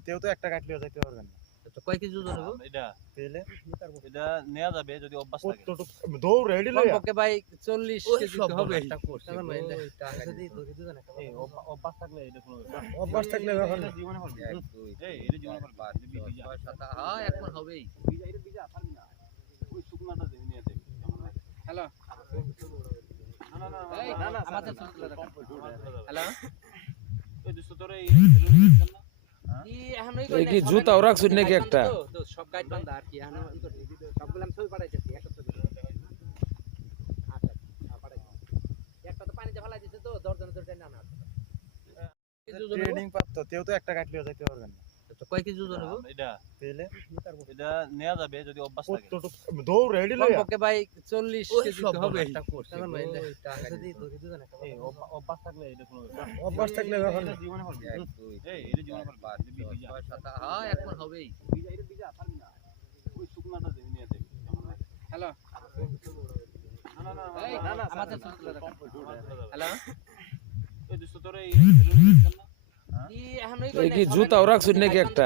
তেও তো একটা কাটলেও যাইতে পারবেন না তো কয় কেজি ওজন হব এটা তাহলে এটা নেওয়া যাবে যদি অভ্যাস থাকে দৌড় রেডি লইয়া কমপক্ষে ভাই চল্লিশ কেজি তো হবে এই অভ্যা- অভ্যাস থাকলে এটা কোনো। অভ্যাস থাকলে ব্যাপার না জীবনে পারবি এই এটা জীবনে পারবি এটা বীজ যা। হ্যাঁ এক হবেই বীজ এটা বীজ পারবি না ওই শুকনাটা দে নিয়ে দে কেমন হ্যালো না না না আমাদের। হ্যালো ওই দোস্ত তোর এই কি ওরা রাখছুন নাকি একটা? সব গাইড বান্ধা আর কি সবগুলো আমি ছবি পাঠাইতেছি একটা ছবি আচ্ছা পাঠাইছি। একটা তো পানিতে ফেলাই দিছে তো আনা আছে। কেজি ওজন হব? ট্রেনিং প্রাপ্ত তেও তো একটা কাটলেও যাইতে পারবেন না কয় কেজি ওজন হব এটা তাহলে এটা নেওয়া যাবে যদি অভ্যাস থাকে। দৌড় রেডি ভাই কেজি তো হবে। অভ্যাস থাকলে এটা কোনো অভ্যাস থাকলে ব্যাপার জীবনে পারবি এই এটা জীবনে পারবি এটা হ্যাঁ এক হবেই। বীজ এটা বীজ পারবি না। ওই শুকনাটা দে নিয়ে দে হ্যালো? না না না আমাদের দোস্ত তোর এই এই কি জুতাও রাখছুন নাকি একটা?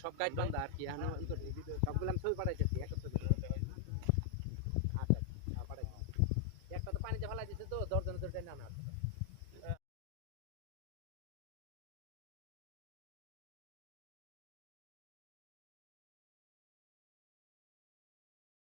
সব গাইড বান্ধা আর কি সবগুলো ছবি পাঠাইতেছি একটা ছবি আচ্ছা হ্যাঁ, পাঠাইছি। একটা তো পানিতে ফেলাই দিচ্ছে তো টেনে আনা আছে